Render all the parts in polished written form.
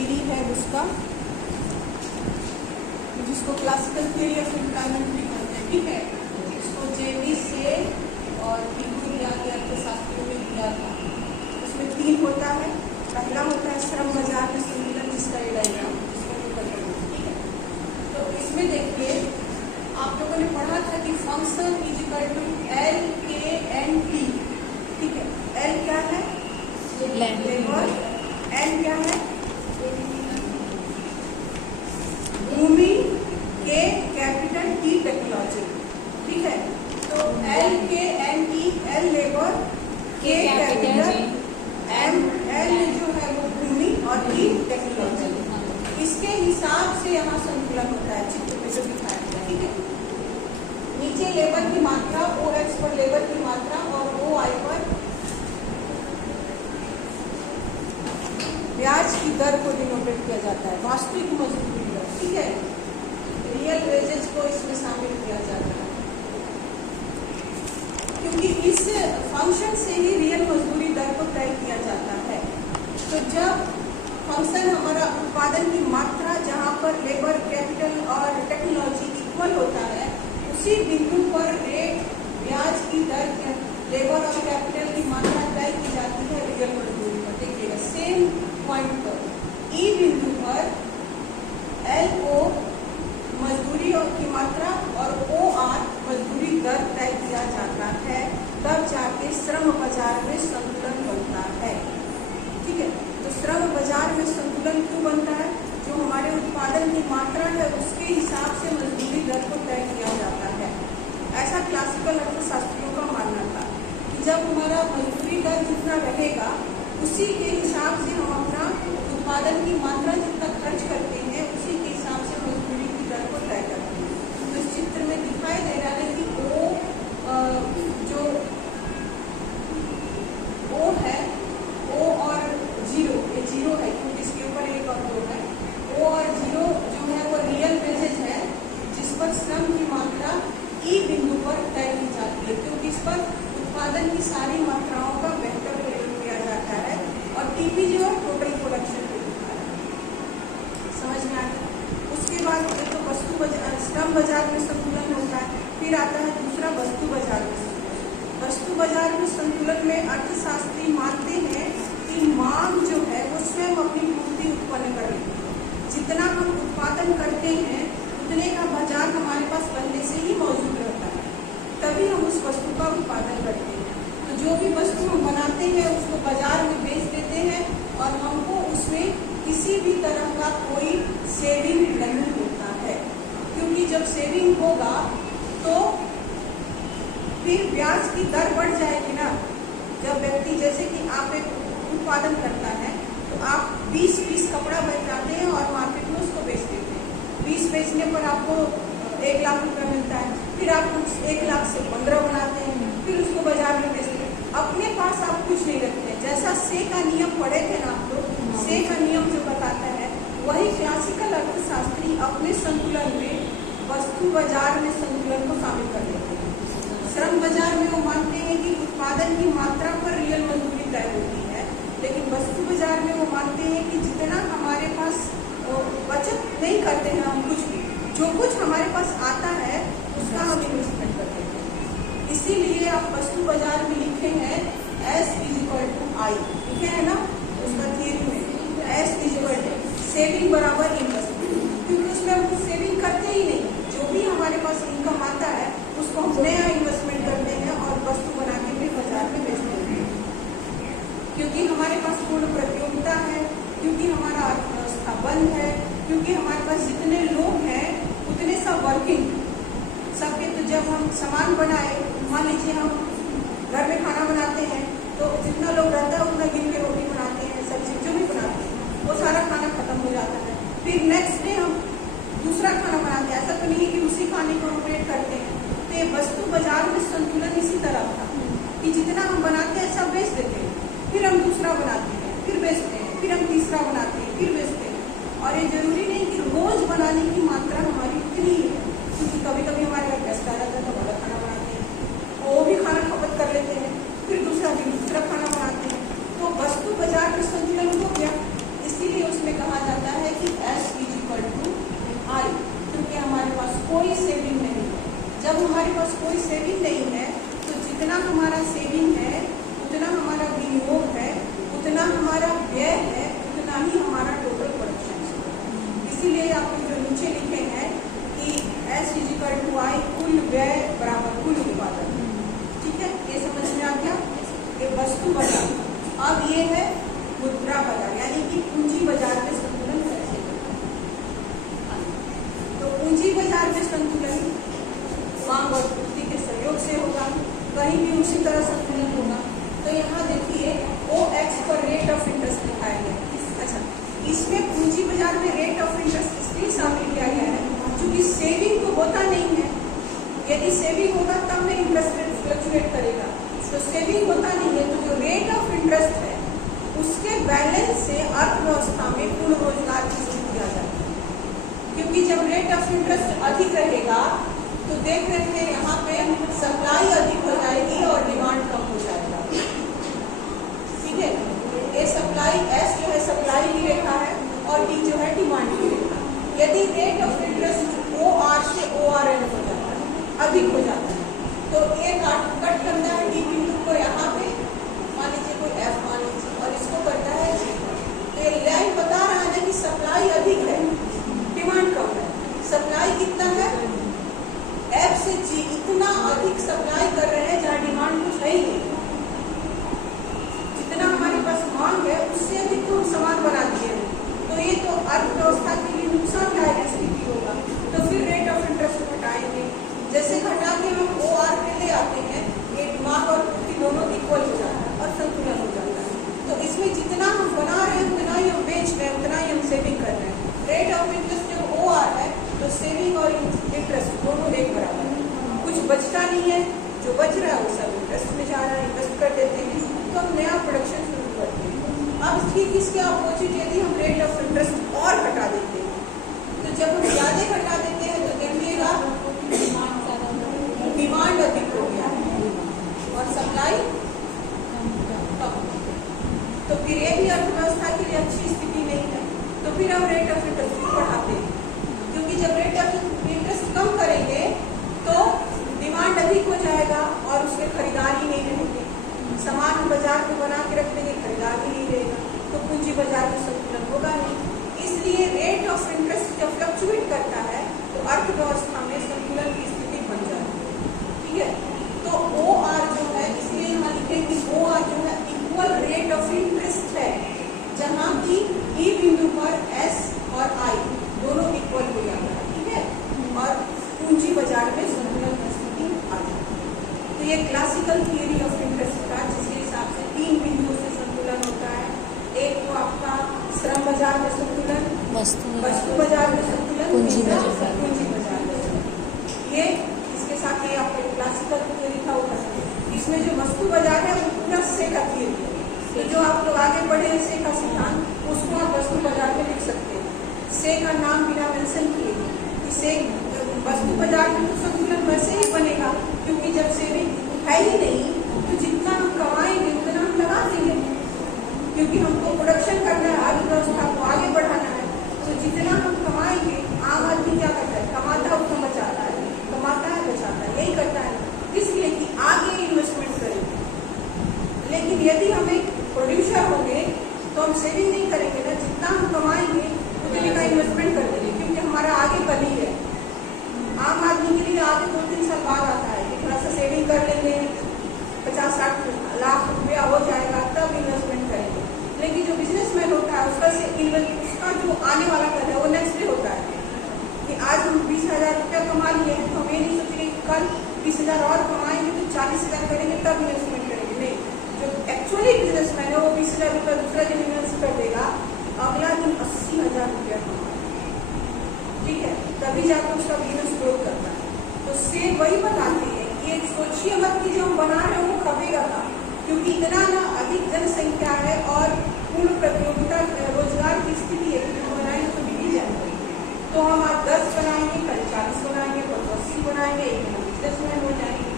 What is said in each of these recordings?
Theory है उसका, जिसको क्लासिकल थ्योरी ऑफ एम्प्लॉयमेंट भी कहते हैं, ठीक है। इसको जेबी से और टीबू दिया गया अर्थशास्त्रियों में दिया था। उसमें 3 होता है। पहला होता है श्रम बाजार में संतुलन, जिसका ये डायग्राम ठीक है। तो इसमें देखिए आप लोगों ने पढ़ा था कि function is equal to L के एन टी, ठीक है। एल क्या है? लेबर। एन क्या है? भूमि के कैपिटल टी टेक्नोलॉजी, ठीक है। तो एल के एन टी, एल लेबर, के कैपिटल, एम एल जो है वो भूमि और टी टेक्नोलॉजी। इसके हिसाब से यहाँ संतुलन होता है, चित्र में जो दिखाया गया, ठीक है। नीचे लेबर की मात्रा, ओ एक्स पर लेबर की मात्रा और ओ आई पर ब्याज की दर को डिनोटेट किया जाता है, वास्तविक मजदूरी दर, ठीक है। रियल वेजेज को इसमें शामिल किया जाता है, क्योंकि इस फंक्शन से ही रियल मजदूरी दर को तय किया जाता है। तो जब फंक्शन हमारा उत्पादन की मात्रा जहाँ पर लेबर, कैपिटल और टेक्नोलॉजी इक्वल होता है, उसी बिंदु पर रेट, ब्याज की दर, लेबर और कैपिटल की मात्रा तय की जाती है रियल मजदूरी पर। देखिएगा सेम पॉइंट पर ई बिंदु पर एल ओ मजदूरी की मात्रा और ओ आर मजदूरी दर तय किया जाता है, तब जाके श्रम बाजार में संतुलन बनता है, ठीक है। तो श्रम बाजार में संतुलन क्यों बनता है? जो हमारे उत्पादन की मात्रा है उसके हिसाब से मजदूरी दर को तय किया जाता है। ऐसा क्लासिकल अर्थशास्त्रियों का मानना था कि जब हमारा मजदूरी दर जितना रहेगा उसी के हिसाब से हम अपना उत्पादन की मात्रा जितना खर्च करते हैं उसी के हिसाब से मजदूरी की दर को तय करते हैं। तो इस चित्र में दिखाई दे रहा है कि जो ओ है, ओ और जीरो, ये जीरो है क्योंकि इसके ऊपर 1 और 2 है। ओ और जीरो जो है वो रियल वेजेज है, जिस पर श्रम की मात्रा ई बिंदु पर तय की जाती है, क्योंकि इस पर उत्पादन की सारी मात्राओं का बेहतर प्रयोग किया जाता है। और टीपी जो है टोटल प्रोडक्शन पे दिखा है, समझ में आता है। उसके बाद एक तो वस्तु बाजार, श्रम बाजार में संतुलन होता है। फिर आता है दूसरा वस्तु बाजार में संतुलन। वस्तु बाजार में संतुलन में अर्थशास्त्री मानते हैं कि मांग जो है वो स्वयं अपनी पूर्ति उत्पन्न कर लेती है। जितना हम उत्पादन करते हैं उतने का बाजार हमारे पास पहले से ही मौजूद रहता है, तभी हम उस वस्तु का उत्पादन करते हैं। तो जो भी वस्तु हम बनाते हैं उसको बाजार में बेच देते हैं और हमको उसमें किसी भी तरह का कोई सेविंग नहीं होता है, क्योंकि जब सेविंग होगा तो फिर ब्याज की दर बढ़ जाएगी ना। जब व्यक्ति, जैसे कि आप एक उत्पादन करता है तो आप 20 पीस कपड़ा बनाते हैं और मार्केट में उसको बेच देते हैं। 20 बेचने पर आपको 1 लाख रुपया मिलता है, फिर आप उस 1 लाख से 15 बनाते हैं, फिर उसको बाजार में बेचते हैं। अपने पास आप कुछ नहीं रखते। जैसा से का नियम पढ़े थे ना आप लोग, से का नियम जो बताता है वही क्लासिकल अर्थशास्त्री अपने संतुलन में वस्तु बाजार में संतुलन को शामिल कर लेते हैं। श्रम बाजार में वो मानते हैं कि उत्पादन की मात्रा पर रियल मजदूरी तय होती है, लेकिन वस्तु बाजार में वो मानते हैं कि जितना हमारे पास बचत नहीं करते हैं हम, कुछ भी जो कुछ हमारे पास आता है उसका हम इन्वेस्टमेंट करते हैं। इसीलिए आप वस्तु बाजार में लिखे हैं S = I, लिखे हैं ना उसका थियरी में, S = सेविंग बराबर इन्वेस्टमेंट, क्योंकि उसमें हम कुछ सेविंग करते ही नहीं। जो भी हमारे पास इनकम आता है उसको हम नया इन्वेस्टमेंट करते हैं और वस्तु बना के फिर बाजार में बेच देते हैं, क्योंकि हमारे पास पूर्ण प्रतियोगिता है, क्योंकि हमारा अर्थव्यवस्था बंद है, क्योंकि हमारे पास जितने लोग हैं उतने सब वर्किंग सबके। तो जब हम सामान बनाए, मान लीजिए हम घर में खाना बनाते हैं तो जितना लोग रहता है उतना गिन के रोटी बनाते हैं, सब्जी जो भी बनाते हैं वो सारा खाना खत्म हो जाता है। फिर नेक्स्ट डे हम दूसरा खाना बनाते हैं, ऐसा तो नहीं है कि उसी खाने को रोटेट करते हैं। तो ये वस्तु बाजार में संतुलन इसी तरह था कि जितना हम बनाते हैं सब बेच देते हैं, फिर हम दूसरा बनाते हैं, फिर बेचते हैं, फिर हम तीसरा बनाते हैं, फिर बेचते हैं। और ये जरूरी नहीं कि रोज बनाने की मात्रा हमारी उतनी ही है, क्योंकि कभी कभी हमारे घर गेस्ट आ जाता है तो बड़ा खाना बनाते हैं, वो भी खाना खपत कर लेते हैं, फिर दूसरा दिन दूसरा खाना बनाते हैं। तो वस्तु बाजार में संतुलन हो गया, इसीलिए उसमें कहा जाता हमारा व्यय है उतना ही हमारा टोटल प्रोडक्शन है। इसीलिए आप जो नीचे लिखे हैं कि S = I, कुल व्यय बराबर कुल उत्पादन। ठीक है, ये समझ में आ गया। ये वस्तु बाजार। अब ये है मुद्रा बाजार, यानी कि पूंजी बाजार में संतुलन कैसे होगा। तो पूंजी बाजार में संतुलन मांग और पूर्ति के सहयोग से होगा, कहीं भी उसी तरह संतुलन होगा। तो यहाँ देखिए OX पर रेट ऑफ इंटरेस्ट दिखाया गया। अच्छा, इसमें पूंजी बाजार में रेट ऑफ इंटरेस्ट इसलिए शामिल किया गया है क्योंकि सेविंग तो होता नहीं है। यदि सेविंग होगा तब में इंटरेस्ट रेट फ्लक्चुएट करेगा, तो सेविंग होता नहीं है। तो जो रेट ऑफ इंटरेस्ट है उसके बैलेंस से अर्थव्यवस्था में पूर्ण रोजगार की शुरू किया जाता है। क्योंकि जब रेट ऑफ इंटरेस्ट अधिक रहेगा तो देख रहे थे यहाँ पे सप्लाई अधिक हो जाएगी और डिमांड कम हो जाएगा। ठीक है, ये सप्लाई S जो है सप्लाई की रेखा है और D जो है डिमांड की रेखा। यदि रेट ऑफ इंटरेस्ट OR से ORN हो जाता है, अधिक हो जाता है, तो एक कट करना है D बिंदु को यहाँ पे, मान लीजिए कोई F मान लीजिए, और इसको करता है G। तो ये लाइन बता रहा है कि सप्लाई अधिक है, डिमांड कम है। सप्लाई कितना है? F से G इतना अधिक सप्लाई कर रहे हैं जहाँ डिमांड कुछ है ही नहीं। जितना हमारे पास मांग है उससे अधिक तो हम सामान बना दिए हैं, तो ये तो अर्थव्यवस्था के लिए नुकसानदायक स्थिति होगा। तो फिर रेट ऑफ इंटरेस्ट घटाएंगे। जैसे घटा के हम OR पे ले आते हैं, एक मांग और पूर्ति दोनों इक्वल हो जाता है और संतुलन हो जाता है। तो इसमें जितना हम बना रहे हैं उतना ही हम बेच रहे हैं, उतना ही हम सेविंग कर रहे हैं। रेट ऑफ इंटरेस्ट जब OR है तो सेविंग और इंटरेस्ट दोनों एक बराबर है, कुछ बचता नहीं है। जो बच रहा है वो सब इंटरेस्ट में जा रहा है, इन्वेस्ट कर देते हैं, तो हम नया प्रोडक्शन शुरू करते हैं। अब ठीक इसके अपोजिट यदि हम रेट ऑफ इंटरेस्ट और घटा देते हैं, तो जब हम ज़्यादा घटा देते हैं तो देखिएगा डिमांड अधिक हो गया और सप्लाई कम। तो फिर ये भी अर्थव्यवस्था के लिए अच्छी स्थिति नहीं है। तो फिर हम रेट ऑफ इंटरेस्ट को बढ़ाते हैं, क्योंकि जब रेट ऑफ इंटरेस्ट कम करेंगे तो डिमांड अधिक हो जाएगा और उसके खरीदार ही नहीं रहेंगे। सामान बाजार में बना के रख देंगे, खरीदार ही नहीं रहेगा, तो पूंजी बाजार में संतुलन होगा नहीं। इसलिए रेट ऑफ इंटरेस्ट जब फ्लक्चुएट करता है तो अर्थव्यवस्था में संतुलन की स्थिति बन जाती है। ठीक है, तो OR जो है, इसलिए यहाँ लिखे कि OR जो है इक्वल रेट ऑफ इंटरेस्ट है, जहाँ की E बिंदु पर S और I दोनों इक्वल हो जाता है। ठीक है, और पूंजी बाजार में संतुलन की स्थिति आ जाती है। तो ये क्लासिकल थियरी ऑफ इंटरेस्ट का, जिसके हिसाब से 3 बिंदुओं से संतुलन होता है। एक तो आपका श्रम बाजार में संतुलन, वस्तु बाजार में संतुलन, पूंजी बाजार में संतुलन। ये इसके साथ ये आपका क्लासिकल थियरी था वो। इसमें जो वस्तु बाजार है वो पूरा से का थियरी है। तो जो आप लोग आगे बढ़े हैं से का सिद्धांत, उसको आप वस्तु बाजार में लिख सकते हैं। से का नाम बिना मेंशन किए, इसे वस्तु बाजार में तो संतुलन वैसे ही बनेगा, क्योंकि जब सेविंग है ही नहीं तो जितना हम कमाएंगे उतना हम लगा देंगे, क्योंकि हमको प्रोडक्शन करना है, अर्थव्यवस्था को आगे बढ़ाना है। तो जितना हम कमाएंगे, आम आदमी क्या करता है? कमाता है उतना बचाता है, कमाता है बचाता है, यही करता है, इसलिए कि आगे इन्वेस्टमेंट करेंगे। लेकिन यदि हम एक प्रोड्यूसर होंगे तो हम सेविंग नहीं करेंगे ना, जितना हम कमाएंगे उतने का इन्वेस्टमेंट कर देंगे, क्योंकि हमारा आगे कल ही है। आम आदमी के लिए आगे 2-3 साल बाद आता है कि थोड़ा सा सेविंग कर लेंगे, 50-60 लाख रुपया हो जाएगा, तब इन्वेस्टमेंट करेंगे। लेकिन जो बिजनेसमैन होता है उसका जो आने वाला कल है वो नेक्स्ट डे होता है कि आज हम 20,000 रुपया कमा लिए हैं, तो हम ये नहीं सोचेंगे कि कल 20,000 और कमाएंगे तो 40,000 करेंगे तब इन्वेस्टमेंट करेंगे। नहीं, जो एक्चुअली बिजनेसमैन है वो 20,000 रुपया दूसरा दिन इन्वेस्ट कर देगा, अगला दिन 80,000 रुपया कमाएगा। ठीक है, तभी जाकर उसका बिजनेस ग्रो करता है। तो से वही बताते हैं, ये सोचिए मत कि जो हम बना रहे हैं वो खपेगा था, क्योंकि इतना ना अधिक जनसंख्या है और पूर्ण प्रतियोगिता रोजगार की स्थिति है कि बनाएंगे तो मिल ही जाएगा। तो हम आज 10 बनाएंगे, कल 40 बनाएंगे, कल 80 बनाएंगे, एक बिजनेसमैन हो जाएंगे।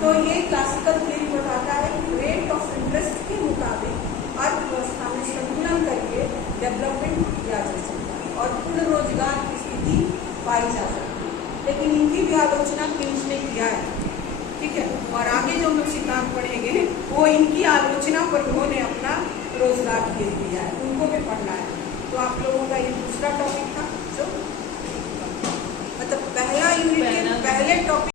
तो ये क्लासिकल थियरी बताता है कि रेट ऑफ इंटरेस्ट के मुताबिक अर्थव्यवस्था में संतुलन करके डेवलपमेंट किया जा सकता है और पूर्ण रोजगार की स्थिति पाई जा सकती है। लेकिन इनकी भी आलोचना किन्स ने किया है। ठीक है, और आगे जो हम सिद्धांत पढ़ेंगे वो इनकी आलोचना पर उन्होंने अपना रोजगार टॉपिक